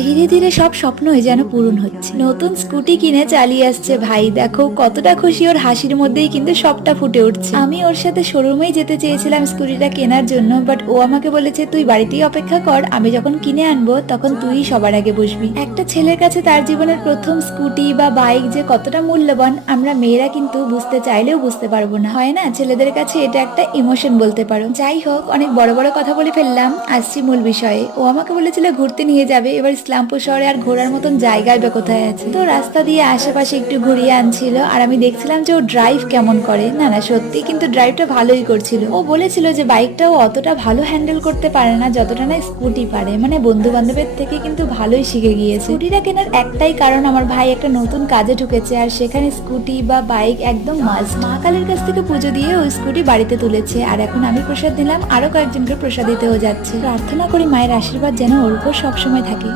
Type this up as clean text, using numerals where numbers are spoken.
ধীরে ধীরে সব স্বপ্নই যেন পূরণ হচ্ছে। নতুন স্কুটি কিনে চালিয়ে আসছে ভাই, দেখো কতটা খুশি, ওর হাসির মধ্যেই কিন্তু সবটা ফুটে উঠছে। আমি ওর সাথে শোরুমেই যেতে চেয়েছিলাম স্কুটিটা কেনার জন্য, বাট ও আমাকে বলেছে তুই বাড়িতেই অপেক্ষা কর, আমি যখন কিনে আনবো তখন তুই সবার আগে বসবি। একটা ছেলের কাছে তার জীবনের প্রথম স্কুটি বা বাইক যে কতটা মূল্যবান আমরা মেয়েরা কিন্তু বুঝতে চাইলেও বুঝতে পারবো না, হয় না? ছেলেদের কাছে এটা একটা ইমোশন বলতে পারো। যাই হোক, অনেক বড় বড় কথা বলে ফেললাম, আসছি মূল বিষয়ে। ও আমাকে বলেছিল ঘুরতে নিয়ে যাবে, এবার ইসলামপুর শহরে আর ঘোরার মতন জায়গায় বা কোথায় আছে? তো রাস্তা দিয়ে আশেপাশে একটু ঘুরিয়ে আনছিল, আর আমি দেখছিলাম যে ও ড্রাইভ কেমন করে। না না, সত্যি কিন্তু ড্রাইভটা ভালোই করছিল। ও বলেছিল যে বাইকটাও অতটা ভালো হ্যান্ডেল করতে পারে না যতটা না স্কুটি পারে, মানে বন্ধু বান্ধবের থেকে কিন্তু ভালোই শিখে গিয়েছে। স্কুটিটা কেনার একটাই কারণ, আমার ভাই একটা নতুন কাজে ঢুকেছে, আর সেখানে স্কুটি বা বাইক একদম মাস্ট। মা কালীর কাছ থেকে পুজো দিয়ে ওই স্কুটি বাড়িতে তুলেছে, আর এখন আমি প্রসাদ দিলাম, আরো কয়েকজনকে প্রসাদ দিতেও যাচ্ছে। প্রার্থনা করি মায়ের আশীর্বাদ যেন ওর উপর সবসময় থাকে।